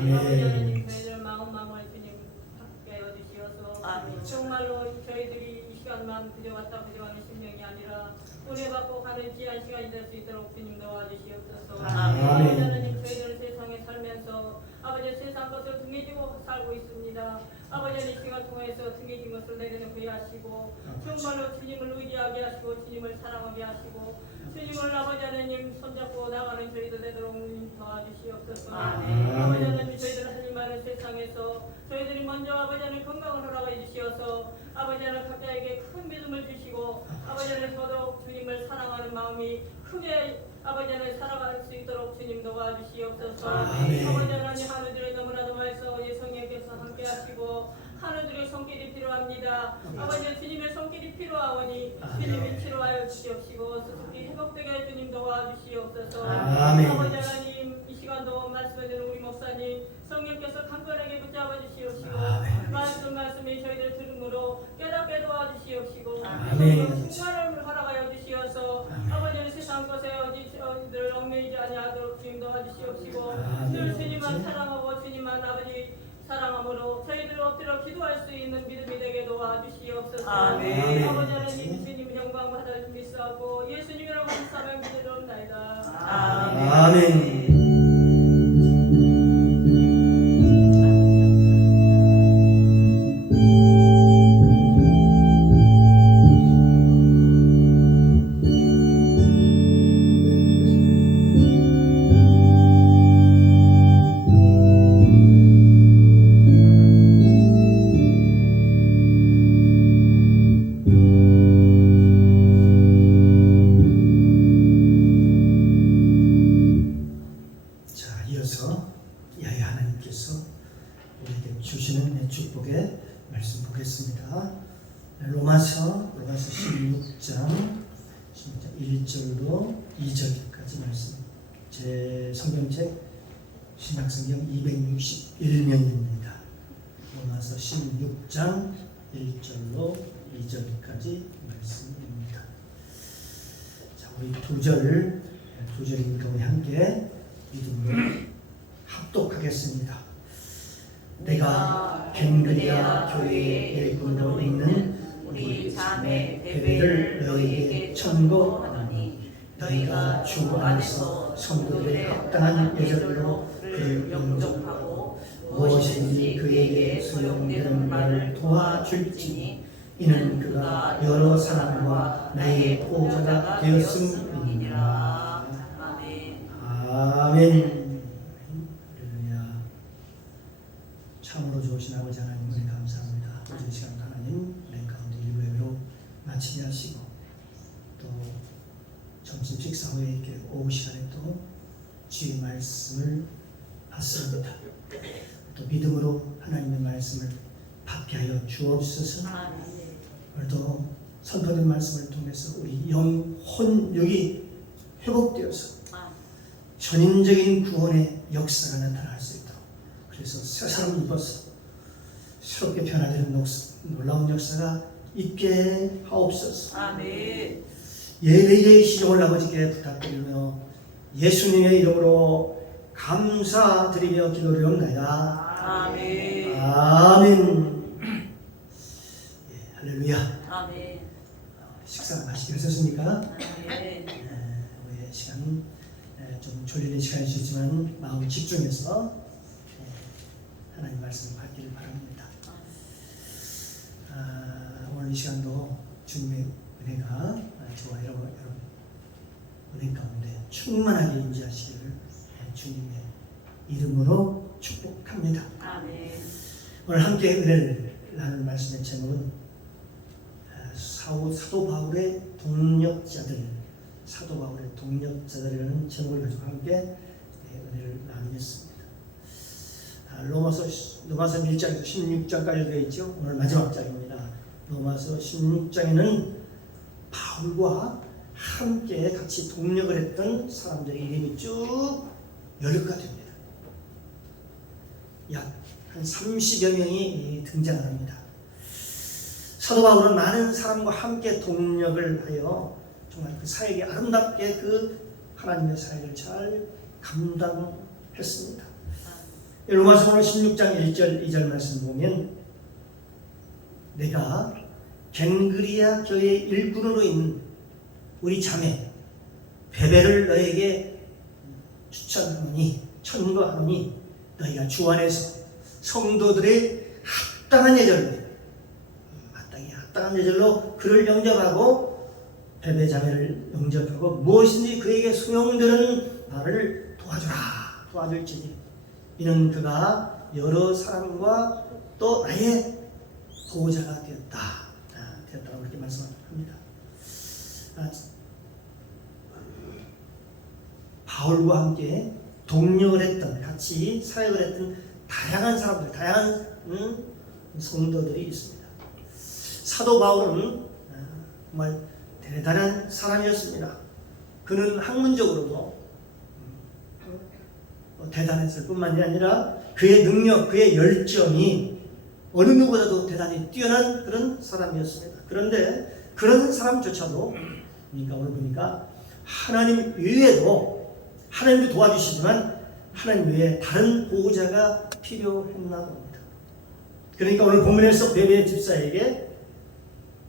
아버지 하나님, 아멘. 저희들 마음을 주님 함께 해주시어서 아멘. 정말로 저희들이 이 시간만 그저 왔다 그저 가는 심령이 아니라 은혜 받고 가는 귀한 시간이 될 수 있도록 주님 도와주시옵소서. 아멘. 아버지 하나님, 저희들은 세상에 살면서 아버지 세상 것을 등해지고 살고 있습니다. 아버지 하나님, 시간 통해서 등해진 것을 내려놓게 하시고 정말로 주님을 의지하게 하시고 주님을 사랑하게 하시고 주님을 아버지 하나님 손잡고 나가는 저희들 되도록 도와주시옵소서. 아멘. 아버지 하나님, 저희들 할 일 많은 세상에서 저희들이 먼저 아버지 하나님 건강을 허락해 주시어서 아버지 하나님 각자에게 큰 믿음을 주시고 아버지 하나님 더더욱 주님을 사랑하는 마음이 크게 아버지 하나님 살아갈 수 있도록 주님 도와주시옵소서. 아멘. 아버지 하나님, 하늘들의 너무나도 말씀 예성님께서 함께 하시고 하늘들의 손길이 필요합니다. 아버지 주님의 손길이 필요하오니 주님이 치료하여 주시옵시고 수수히 회복되게 주님 도와주시옵소서. 아멘. 아버지 하나님, 이 시간도 말씀해주는 우리 목사님 성령께서 강건하게 붙잡아 주시옵시고 아멘. 말씀이 저희들 들음으로 깨닫게 도와주시옵시고 아멘. 성령 충만함을 허락하여 주시어서 아버지는 세상 것에 어디들 얽매이지 아니하도록 주님 도와주시옵시고 늘 주님만 사랑하고 주님만 아버지 사랑함으로 저희들 엎드려 기도할 수 있는 믿음이 되게 도와주시옵소서. 아멘. 아버지 하나님, 주님 영광 받아 주시옵소서. 예수님이라고 감사하며 기도합나이다. 아멘. 자, 이어서 야훼 하나님께서 우리에게 주시는 축복의 말씀 보겠습니다. 로마서 16장 1절로 2절까지 말씀. 제 성경책 신약성경 261면입니다. 로마서 16장 1절로 2절까지 말씀입니다. 자, 우리 두 절이니까 우리 함께 믿음으로 합독하겠습니다. 내가 갱그리아 교회의 일꾼으로 있는 우리 자매 베베를 너희에게 청구하노니 너희가 주 안에서 성도들의 합당한 예절로 그를 영접하고 무엇이든지 그에게 소용되는 말을 도와줄지니 이는 그가 여러 사람과 나의 보호자가 되었음이니라. 아멘. 할렐루야. 참으로 좋으신 아버지 하나님, 우리 감사합니다. 오늘 시간 하나님 은혜 가운데 일부 예배로 마치게 하시고 또 점심 식사 후에 이렇게 오후 시간에 또 주의 말씀을 받습니다. 또 믿음으로 하나님의 말씀을 받게 하여 주옵소서. 오늘도 선포된 말씀을 통해서 우리 영혼력이 회복되어서 전인적인 구원의 역사가 나타날 수 있도록, 그래서 새 사람 입어서 새롭게 변화되는 놀라운 역사가 있게 하옵소서. 아멘. 예배의 시종을 아버지께 부탁드리며 예수님의 이름으로 감사드리며 기도드리옵나이다. 아멘. 아멘. 예, 할렐루야. 아멘. 식사 맛있게 하셨습니까? 아멘. 우리의 시간 좀 졸리는 시간이시지만 마음 집중해서 하나님 말씀을 받기를 바랍니다. 오늘 이 시간도 주님의 은혜가 저와 여러분 은혜 가운데 충만하게 임재하시기를 주님의 이름으로 축복합니다. 아멘. 오늘 함께 은혜를 나눌 말씀의 제목은 사도 바울의 동력자들이라는 제목을 가지고 함께 은혜를 나누겠습니다. 로마서 1장에서 16장까지 되어 있죠. 오늘 마지막 장입니다. 로마서 16장에는 바울과 함께 같이 동력을 했던 사람들의 이름이 쭉 열거가 됩니다. 약 한 30여 명이 등장을 합니다. 사도 바울은 많은 사람과 함께 동력을 하여 정말 그 사역이 아름답게 그 하나님의 사역을 잘 감당했습니다. 로마서 16장 1절 2절 말씀 보면 내가 갱그리아 교회 일꾼으로 있는 우리 자매 베베를 너에게 추천하노니 천거하노니 너희가 주 안에서 성도들의 합당한 예절로 마땅히 합당한 예절로 그를 영접하고 베베 자매를 영접하고 무엇인지 그에게 소용되는 바를 도와줄지니 이는 그가 여러 사람과 또 나의 보호자가 되었다고 그렇게 말씀합니다. 바울과 함께 동력을 했던, 같이 사역을 했던 다양한 사람들, 다양한 성도들이 있습니다. 사도 바울은 정말 대단한 사람이었습니다. 그는 학문적으로도 대단했을 뿐만이 아니라 그의 능력, 그의 열정이 어느 누구보다도 대단히 뛰어난 그런 사람이었습니다. 그런데 그런 사람조차도 그러니까 오늘 보니까 하나님 외에도 하나님도 도와주시지만 하나님 외에 다른 보호자가 필요했나 봅니다. 그러니까 오늘 본문에서 베베 집사에게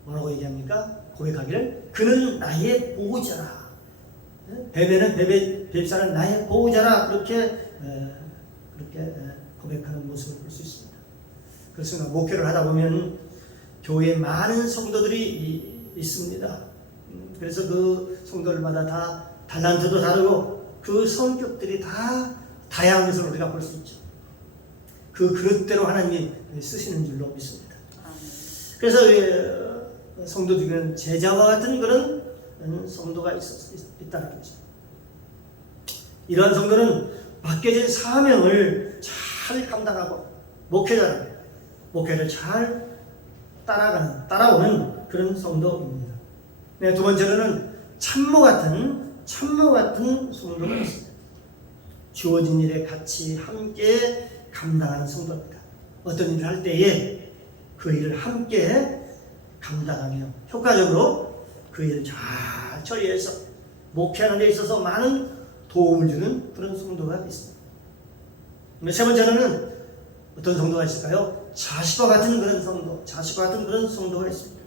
뭐라고 얘기합니까? 고백하기를 그는 나의 보호자라. 베베는 베베 집사는 나의 보호자라 그렇게 고백하는 모습을 볼 수 있습니다. 그렇습니다. 목회를 하다 보면 교회에 많은 성도들이 있습니다. 그래서 그 성도들마다 다 달란트도 다르고 그 성격들이 다 다양한 것을 우리가 볼 수 있죠. 그 그릇대로 하나님이 쓰시는 줄로 믿습니다. 그래서 성도 중에는 제자와 같은 그런 성도가 있다는 거죠. 이러한 성도는 맡겨진 사명을 잘 감당하고 목회를 잘 따라오는 그런 성도입니다. 네, 두 번째로는 참모 같은 성도가 있습니다. 주어진 일에 같이 함께 감당하는 성도입니다. 어떤 일을 할 때에 그 일을 함께 감당하며 효과적으로 그 일을 잘 처리해서 목회하는 데 있어서 많은 도움을 주는 그런 성도가 있습니다. 세 번째로는 어떤 성도가 있을까요? 자식과 같은 그런 성도가 있습니다.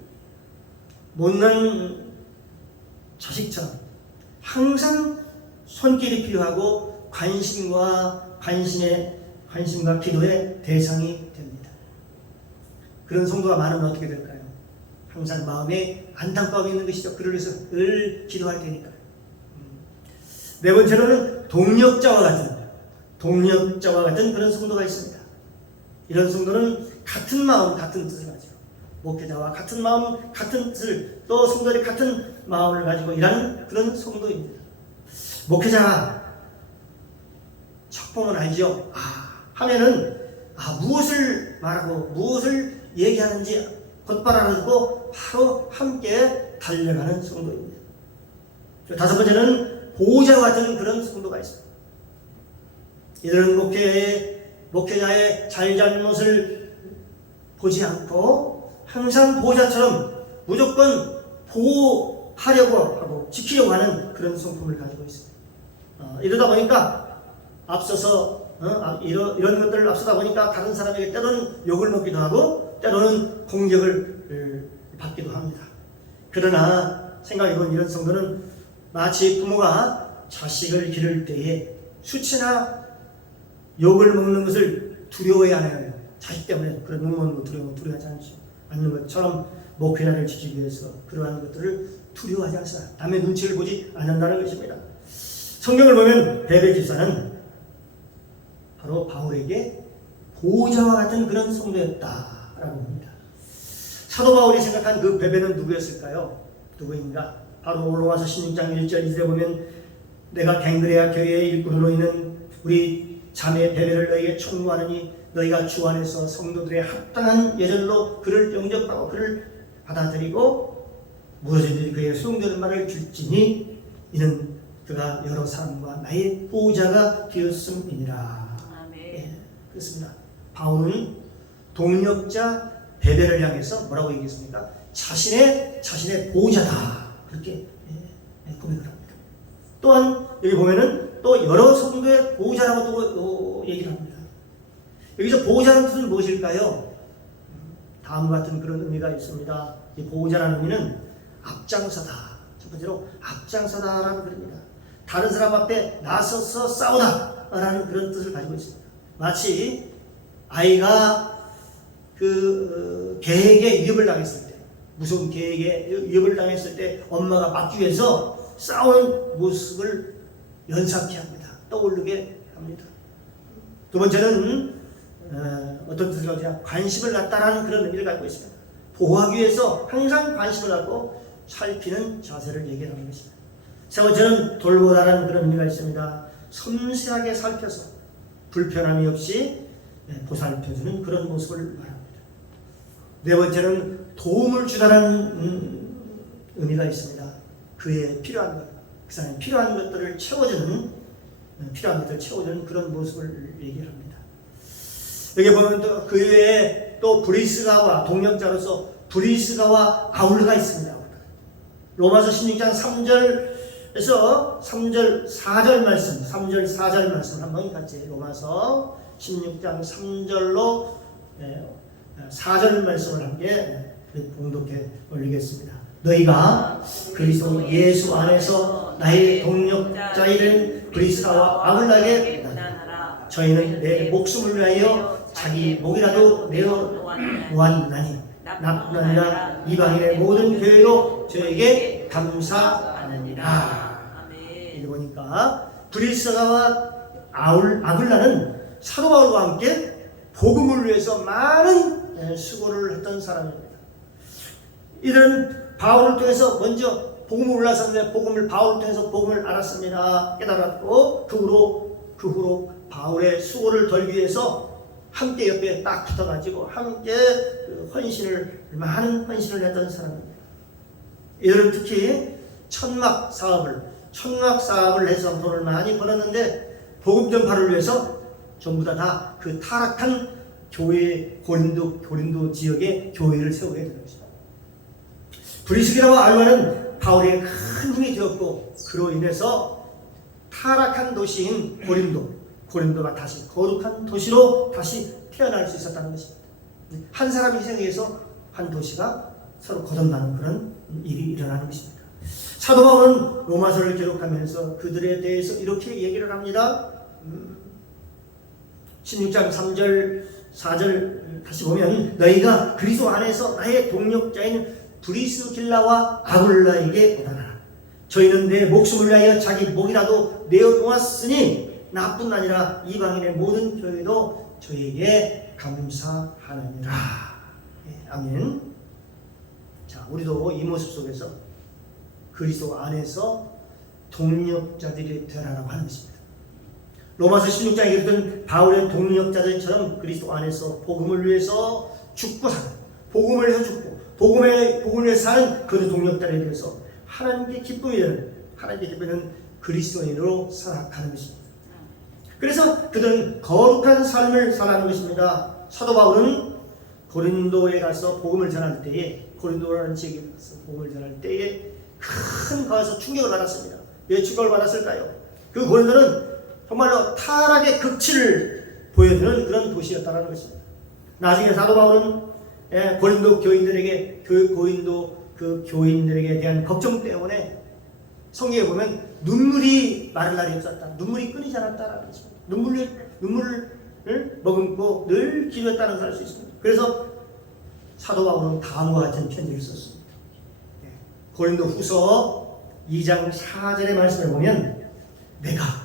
못난 자식처럼 항상 손길이 필요하고 관심과 기도의 대상이 됩니다. 그런 성도가 많으면 어떻게 될까요? 항상 마음에 안타까움이 있는 것이죠. 그를 위해서 늘 기도할 테니까요. 네 번째로는 동력자와 같은 그런 성도가 있습니다. 이런 성도는 같은 마음, 같은 뜻을 가지고 목회자와 같은 마음, 같은 뜻을 또 성도들이 같은 마음을 가지고 일하는 그런 성도입니다. 목회자가 첫 보면 알죠. 하면은 무엇을 말하고 무엇을 얘기하는지 곧바로 알아듣고 바로 함께 달려가는 성도입니다. 다섯 번째는 보호자와 같은 그런 성도가 있습니다. 이들은 목회자의 잘잘못을 보지 않고 항상 보호자처럼 무조건 보호하려고 하고 지키려고 하는 그런 성품을 가지고 있습니다. 이러다 보니까 이런 것들을 앞서다 보니까 다른 사람에게 때로는 욕을 먹기도 하고 때로는 공격을 받기도 합니다. 그러나 생각해보면 이런 성도는 마치 부모가 자식을 기를 때에 수치나 욕을 먹는 것을 두려워해야 하나요? 자식 때문에 그런 욕먹는 거 두려워하지 않는 것처럼 목회자를 지키기 위해서 그러한 것들을 두려워하지 않습니다. 남의 눈치를 보지 않는다는 것입니다. 성경을 보면 베베 집사는 바로 바울에게 보호자와 같은 그런 성도였다라고 합니다. 사도 바울이 생각한 그 베베는 누구였을까요? 누구인가? 바로 로마서 16장 1절 2절에 보면 내가 갱그레아 교회의 일꾼으로 있는 우리 자매 베베를 너희에게 청구하느니 너희가 주 안에서 성도들의 합당한 예절로 그를 영접하고 그를 받아들이고 무엇이든지 그에게 수용되는 말을 줄지니 이는 그가 여러 사람과 나의 보호자가 되었음이니라. 예, 그렇습니다. 바울은 동력자 베베를 향해서 뭐라고 얘기했습니까? 자신의 보호자다 그렇게 고백을 합니다. 또한 여기 보면은 또 여러 성도의 보호자라고 또 얘기를 합니다. 여기서 보호자라는 뜻은 무엇일까요? 다음과 같은 그런 의미가 있습니다. 이 보호자라는 의미는 앞장서다. 첫 번째로 앞장서다라는 뜻입니다. 다른 사람 앞에 나서서 싸우다라는 그런 뜻을 가지고 있습니다. 마치 아이가 개에게 위협을 당했을 때, 무서운 개에게 위협을 당했을 때 엄마가 막기 위해서 싸우는 모습을 연상케 합니다. 떠오르게 합니다. 두 번째는 어떤 뜻을 가지냐, 관심을 갖다라는 그런 의미를 갖고 있습니다. 보호하기 위해서 항상 관심을 갖고 살피는 자세를 얘기하는 것입니다. 세 번째는 돌보다라는 그런 의미가 있습니다. 섬세하게 살펴서 불편함이 없이 보살펴주는 그런 모습을 말합니다. 네 번째는 도움을 주다라는 의미가 있습니다. 그에 필요한 것, 그 사람이 필요한 것들을 채워주는 그런 모습을 얘기합니다. 여기 보면 또 그 외에 또 브리스가와 동역자로서 브리스가와 아울러가 있습니다. 로마서 16장 3절에서 3절 4절 말씀, 3절 4절 말씀 한번 같이 로마서 16장 3절로 4절 말씀을 함께 봉독해 올리겠습니다. 너희가 그리스도 예수 안에서 나의 동역자이된 브리스가와 아울러에게 고난하라. 저희는 내 목숨을 위하여 자기 목이라도 내어 놓았나니 나뿐 아니라 이방인의 모든 교회로 저에게 감사하느니라. 이렇게 보니까 브리스가와 아굴라는 사도 바울과 함께 복음을 위해서 많은 수고를 했던 사람입니다. 이들은 바울을 통해서 먼저 복음을 올랐었는데 바울을 통해서 복음을 알았습니다. 깨달았고 그 후로 바울의 수고를 덜기 위해서 함께 옆에 딱 붙어가지고 함께 많은 헌신을 했던 사람입니다. 이들은 특히 천막 사업을 해서 돈을 많이 벌었는데 복음 전파를 위해서 전부 다 그 타락한 교회 고린도 지역에 교회를 세우게 되는 것입니다. 브리스가와 아굴라는 바울의 큰 힘이 되었고 그로 인해서 타락한 도시인 고린도가 다시 거룩한 도시로 다시 태어날 수 있었다는 것입니다. 한 사람 희생해서 한 도시가 서로 거듭나는 그런 일이 일어나는 것입니다. 사도 바울은 로마서를 기록하면서 그들에 대해서 이렇게 얘기를 합니다. 16장 3절 4절 다시 보면 너희가 그리스도 안에서 나의 동역자인 브리스길라와 아굴라에게 고난하라. 저희는 내 목숨을 위하여 자기 목이라도 내어놓았으니 나뿐 아니라 이방인의 모든 교회도 저에게 감사하느니라. 아멘. 자, 우리도 이 모습 속에서 그리스도 안에서 동역자들이 되라고 하는 것입니다. 로마서 16장에 이르던 바울의 동역자들처럼 그리스도 안에서 복음을 위해서 죽고 사는, 복음을 위해서 죽고 복음을 위해서 사는 그 동역자들에 대해서 하나님께 기쁨이 되는 그리스도인으로 살아가는 것입니다. 그래서 그들은 거룩한 삶을 살아가는 것입니다. 사도 바울은 고린도에 가서 복음을 전할 때에 고린도라는 지역에 가서 복음을 전할 때에 큰 가서 충격을 받았습니다. 왜 충격을 받았을까요? 그 고린도는 정말로 타락의 극치를 보여주는 그런 도시였다는 것입니다. 나중에 사도 바울은 고린도 교인들에게 교인들에게 대한 걱정 때문에 성경에 보면 눈물이 마를 날이 없었다. 눈물이 끊이지 않았다라는 것입니다. 눈물을 머금고 늘 기도했다는 것을 알 수 있습니다. 그래서 사도 바울은 다음과 같은 편지를 썼습니다. 고린도 후서 2장 4절의 말씀을 보면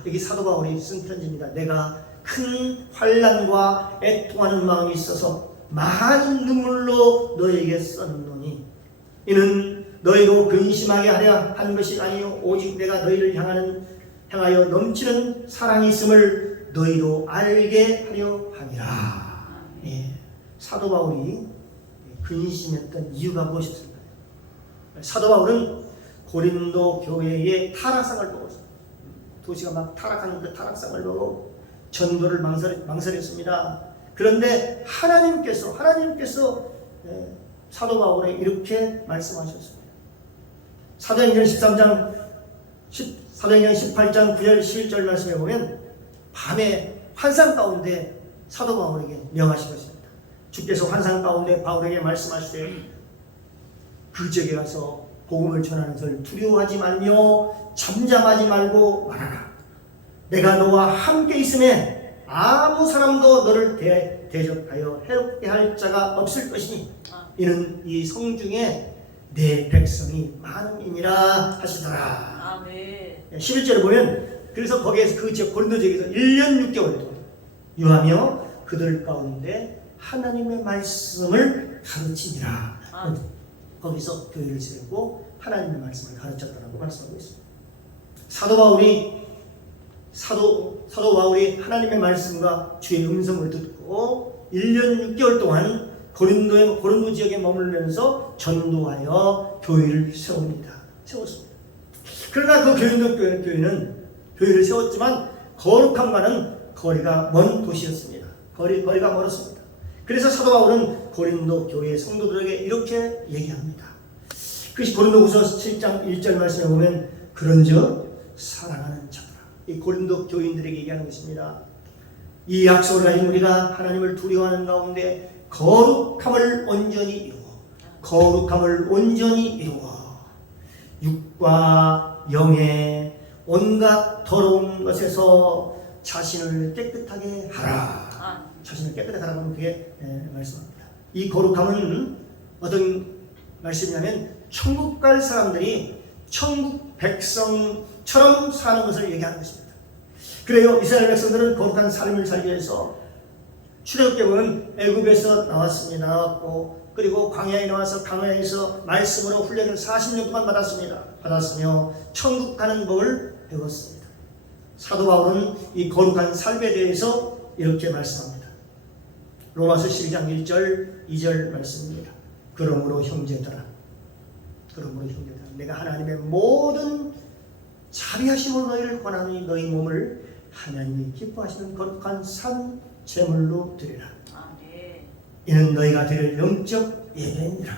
여기 사도 바울이 쓴 편지입니다. 내가 큰 환난과 애통하는 마음이 있어서 많은 눈물로 너에게 썼노니 이는 너희로 근심하게 하려 하는 것이 아니요 오직 내가 너희를 향하여 넘치는 사랑이 있음을 너희로 알게 하려 함이라. 사도 바울이 근심했던 이유가 무엇이었을까요? 사도 바울은 고린도 교회의 타락상을 보고 도시가 막 타락하는 그 타락상을 보고 전도를 망설였습니다. 그런데 하나님께서 사도 바울에 이렇게 말씀하셨습니다. 사도행전 18장 9절 11절 말씀에 보면 밤에 환상 가운데 사도 바울에게 명하신 것입니다. 주께서 환상 가운데 바울에게 말씀하시되 그 지역에 가서 복음을 전하는 것을 두려워하지 말며 잠잠하지 말고 말하라. 내가 너와 함께 있음에 아무 사람도 너를 대적하여 해롭게 할 자가 없을 것이니 이는 이 성중에 내 백성이 많음이니라 하시더라. 아멘. 11절에 보면 그래서 거기에서 그 지역 고린도 지역에서 1년 6개월 동안 유하며 그들 가운데 하나님의 말씀을 가르치니라. 거기서 교회를 세우고 하나님의 말씀을 가르쳤다라고 말씀하고 있습니다. 사도 바울이 하나님의 말씀과 주의 음성을 듣고 1년 6개월 동안 고린도 지역에 머물면서 전도하여 교회를 세웠습니다. 그러나 그 교회는 교회를 세웠지만 거룩함과는 거리가 먼 도시였습니다. 거리가 멀었습니다. 그래서 사도 바울은 고린도 교회 성도들에게 이렇게 얘기합니다. 그것이 고린도후서 7장 1절 말씀에 보면 그런즉 사랑하는 자들아, 이 고린도 교인들에게 얘기하는 것입니다. 이 약속을 가진 우리가 하나님을 두려워하는 가운데 거룩함을 온전히 이루어 육과 영의 온갖 더러운 것에서 자신을 깨끗하게 하라. 자신을 깨끗하게 하라고 그게 말씀합니다. 이 거룩함은 어떤 말씀이냐면 천국 갈 사람들이 천국 백성처럼 사는 것을 얘기하는 것입니다. 그래요. 이스라엘 백성들은 거룩한 삶을 살기 위해서 출애굽기 보면 애굽에서 나왔고 그리고 광야에 나와서 광야에서 말씀으로 훈련을 40년 동안 받았으며 천국 가는 법을 배웠습니다. 사도 바울은 이 거룩한 삶에 대해서 이렇게 말씀합니다. 로마서 12장 1절 2절 말씀입니다. 그러므로 형제들아 내가 하나님의 모든 자비하심으로 너희를 권하니 너희 몸을 하나님이 기뻐하시는 거룩한 산 제물로 드리라. 이는 너희가 드릴 영적 예배니라.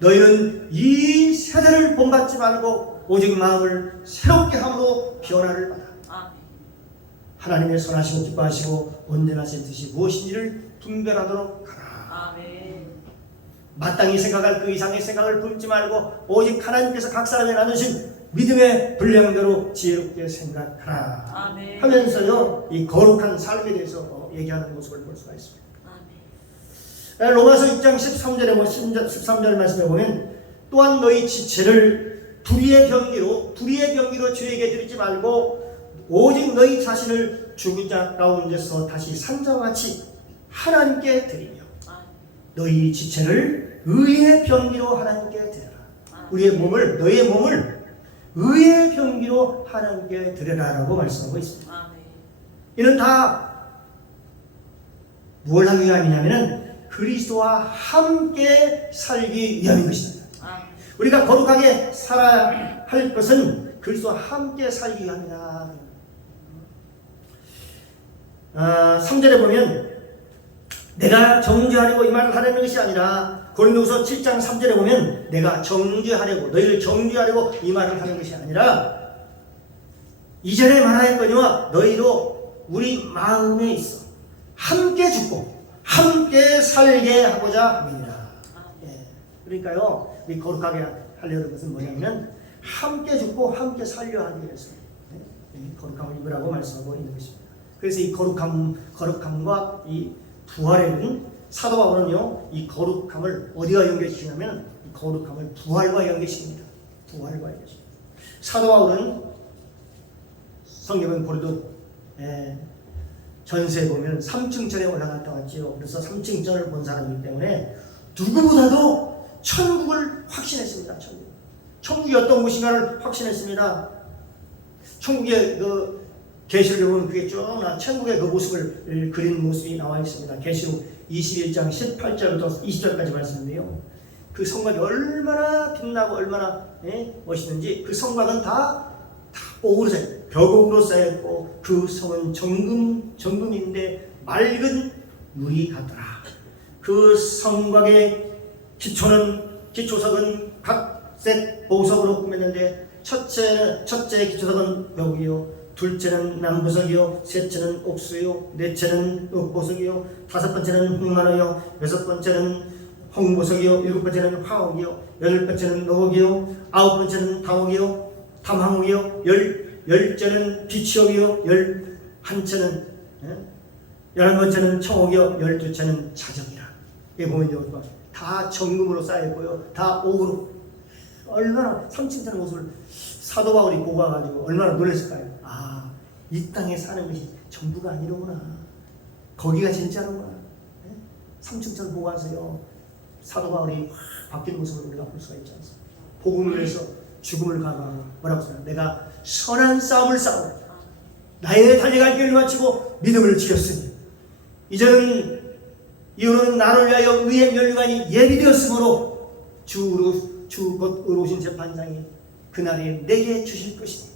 너희는 이 세대를 본받지 말고 오직 마음을 새롭게 함으로 변화를 받아 하나님의 선하시고 기뻐하시고 온전하신 뜻이 무엇인지를 분별하도록 하라. 마땅히 생각할 그 이상의 생각을 품지 말고 오직 하나님께서 각 사람에 나누신 믿음의 분량대로 지혜롭게 생각하라. 하면서요 이 거룩한 삶에 대해서 얘기하는 모습을 볼 수가 있습니다. 로마서 6장 13절 말씀에 보면 또한 너희 지체를 불의의 병기로 주에게 드리지 말고 오직 너희 자신을 죽은 자 가운데서 다시 산 자와 같이 하나님께 드리며 너희 지체를 의의 병기로 하나님께 드려라. 너희의 몸을 의의 병기로 하나님께 드려라라고 말씀하고 있습니다. 이는 다 무엇을 하기 위함이냐면은 그리스도와 함께 살기 위함인 것입니다. 우리가 거룩하게 살아야 할 것은 그리스도와 함께 살기 위함이다. 3절에 보면 내가 정죄하려고 이 말을 하려는 것이 아니라 고린도후서 7장 3절에 보면 내가 너희를 정죄하려고 이 말을 하는 것이 아니라 이전에 말하였거니와 너희로 우리 마음에 있어 함께 죽고 함께 살게 하고자 합니다. 그러니까요, 이 거룩하게 하려는 것은 뭐냐면 함께 죽고 함께 살려 하기 위해서 거룩함을 입으라고 말씀하고 있는 것입니다. 그래서 이 거룩함과 이 부활에는 사도 바울은요, 이 거룩함을 어디와 연결시키냐면 이 거룩함을 부활과 연결시킵니다. 사도 바울은 성경은 고린도 전세에 보면 3층전에 올라갔다 왔지요. 그래서 3층전을 본 사람이기 때문에 누구보다도 천국을 확신했습니다. 천국이 어떤 곳인가를 확신했습니다. 천국의 그 계시를 보면 그게 쭉 천국의 그 모습을 그린 모습이 나와 있습니다. 계시록 21장 18절부터 20절까지 말씀인데요. 그 성곽이 얼마나 빛나고 얼마나 멋있는지 그 성곽은 다 옥으로 쌓여 벽옥으로 쌓였고 그 성은 정금인데 맑은 물이 같더라. 그 성곽의 기초석은 각색 보석으로 꾸몄는데 첫째 기초석은 벽이요 둘째는 남부석이요, 셋째는 옥수요, 넷째는 옥보석이요, 다섯 번째는 홍만호요, 여섯 번째는 홍보석이요, 일곱 번째는 화옥이요, 여덟 번째는 노옥이요, 아홉 번째는 당옥이요, 담항옥이요, 열째는 비치옥이요, 열한째는 열한 번째는 청옥이요, 열두째는 자정이라. 이게 보면 다 정금으로 쌓여있고요, 다 옥으로. 얼마나 3층짜리 옷을 사도 바울이 보고 와가지고 얼마나 놀랐을까요? 아, 이 땅에 사는 것이 전부가 아니로구나. 거기가 진짜로구나. 3층짜리 보고 와서요, 사도 바울이 확 바뀌는 모습을 우리가 볼 수가 있지 않습니까? 복음을 위해서 죽음을 각오하고 뭐라고 써요? 내가 선한 싸움을 싸우고 나의 달려갈 길을 마치고 믿음을 지켰으니 이후로는 나를 위하여 의의 면류관이 예비되었으므로 주 곧 의로우신 재판장이 그날에 내게 주실 것이니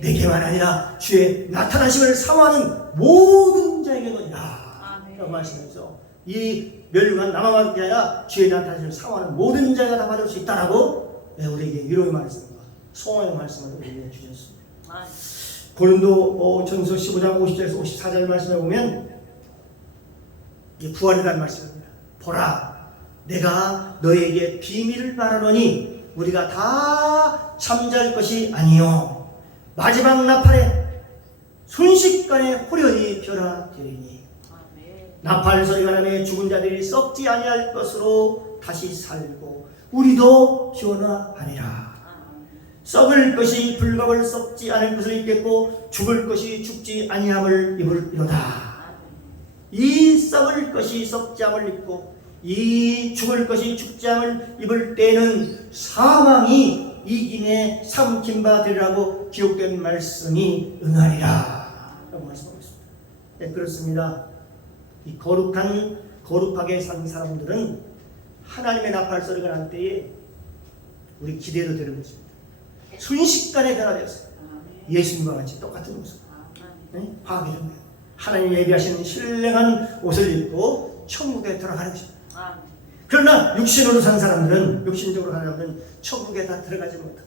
내게만 아니라 주의 나타나심을 사모하는 모든 자에게거니라 라고 말씀해서 이 면류관 나만 받을 게 아니라 주의 나타나심을 사모하는 모든 자가 다 받을 수 있다라고 우리에게 위로의 말씀과 소망의 말씀을 우리에게 주셨습니다. 고린도 전서 15장 50절에서 54절 말씀에 보면 부활이라는 말씀입니다. 보라, 내가 너에게 비밀을 말하노니 우리가 다 잠잘 것이 아니요 마지막 나팔에 순식간에 호련히 변화되리니 나팔 소리가 나매 죽은 자들이 썩지 아니할 것으로 다시 살고 우리도 변화하리라. 썩을 것이 불갑을 썩지 않을 것을 입겠고 죽을 것이 죽지 아니함을 입으리로다. 이 썩을 것이 썩지 않을 입고 이 죽을 것이 죽지 않을 입을 때는 사망이 이김에 삼킨 바 되리라고 기록된 말씀이 응하리라 라고 말씀하고 있습니다. 네, 그렇습니다. 이 거룩하게 산 사람들은 하나님의 나팔 소리가 날 때에 우리 기대도 되는 것입니다. 순식간에 변화되었어요. 예수님과 같이 똑같은 모습. 네? 파악이 됩니다. 하나님 예비하시는 신령한 옷을 입고 천국에 들어가는 것입니다. 그러나 육신으로 산 사람들은, 육신적으로 산 사람들은 천국에 다 들어가지 못합니다.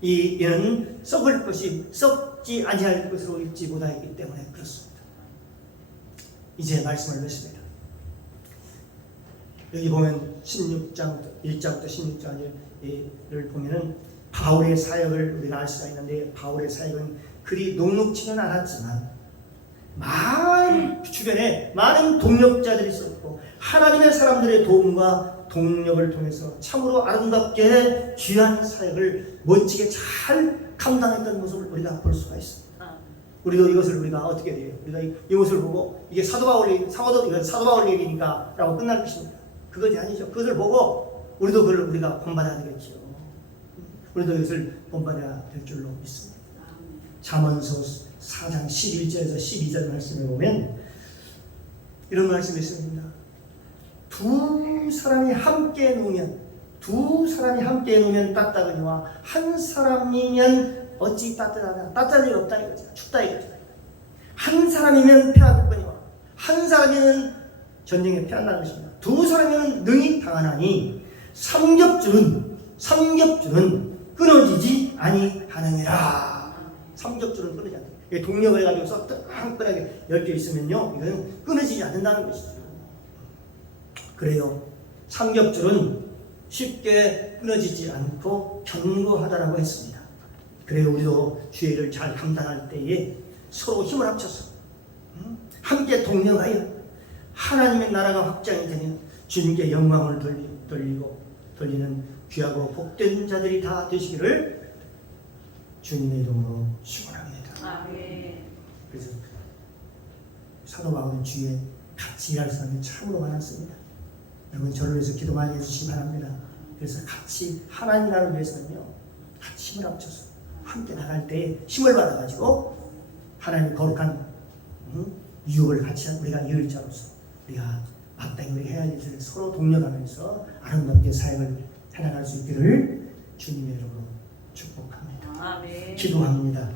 이는 썩을 것이 썩지 아니할 것으로 입지 못하기 때문에 그렇습니다. 이제 말씀을 맺습니다. 여기 보면 16장 1장부터 16장을 보면은 바울의 사역을 우리가 알 수가 있는데, 바울의 사역은 그리 녹록지는 않았지만 주변에 많은 동력자들이 있었고 하나님의 사람들의 도움과 동력을 통해서 참으로 아름답게 귀한 사역을 멋지게 잘 감당했던 모습을 우리가 볼 수가 있습니다. 우리도 이것을 우리가 어떻게 돼요? 우리가 이 모습을 보고 이게 사도 바울 얘기니까 라고 끝날 것입니다. 그것이 아니죠. 그것을 보고 우리도 그걸 우리가 본받아야 되겠죠. 우리도 이것을 본받아야 될 줄로 믿습니다. 잠언서 4장 11절에서 12절 말씀에 보면 이런 말씀이 있습니다. 두 사람이 함께 누우면 따뜻하거니와 한 사람이면 어찌 따뜻하냐. 따뜻한 일이 없다 이거죠. 춥다 이거죠. 한 사람이면 편하겠거니와 한 사람이면 전쟁에 편한다는 것입니다. 두 사람이면 능히 당하나니 삼겹줄은 끊어지지 아니하느니라. 삼겹줄은 끊어지지 않다. 동력을 해가지고 뜨끈하게 열려 있으면요, 이거는 끊어지지 않는다는 것이죠. 그래요. 삼겹줄은 쉽게 끊어지지 않고 견고하다라고 했습니다. 그래요. 우리도 주의 일을 잘 감당할 때에 서로 힘을 합쳐서 함께 동력하여 하나님의 나라가 확장이 되면 주님께 영광을 돌리는 귀하고 복된 자들이 다 되시기를 주님의 이름으로 축원합니다. 그래서 사도 바울은 주위에 같이 일할 사람이 참으로 많았습니다. 여러분 저를 위해서 기도 많이 해주시기 바랍니다. 그래서 같이 하나님 나라를 위해서는요, 같이 힘을 합쳐서 함께 나갈 때 힘을 받아가지고 하나님의 거룩한 유혹을 같이 우리가 이을 자로서 우리가 마땅히 우리 해야 할 일을 서로 동력하면서 아름답게 사역을 해나갈 수 있기를 주님의 이름으로 축복합니다. 아멘. 기도합니다.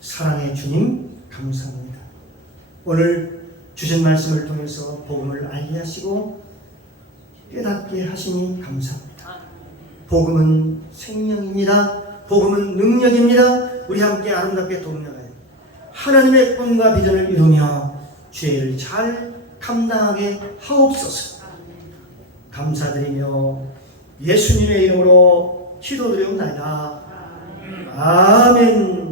사랑의 주님 감사합니다. 오늘 주신 말씀을 통해서 복음을 알게 하시고 깨닫게 하시니 감사합니다. 복음은 생명입니다. 복음은 능력입니다. 우리 함께 아름답게 동력하여 하나님의 꿈과 비전을 이루며 죄를 잘 감당하게 하옵소서. 감사드리며 예수님의 이름으로 기도드리옵나이다. 아멘.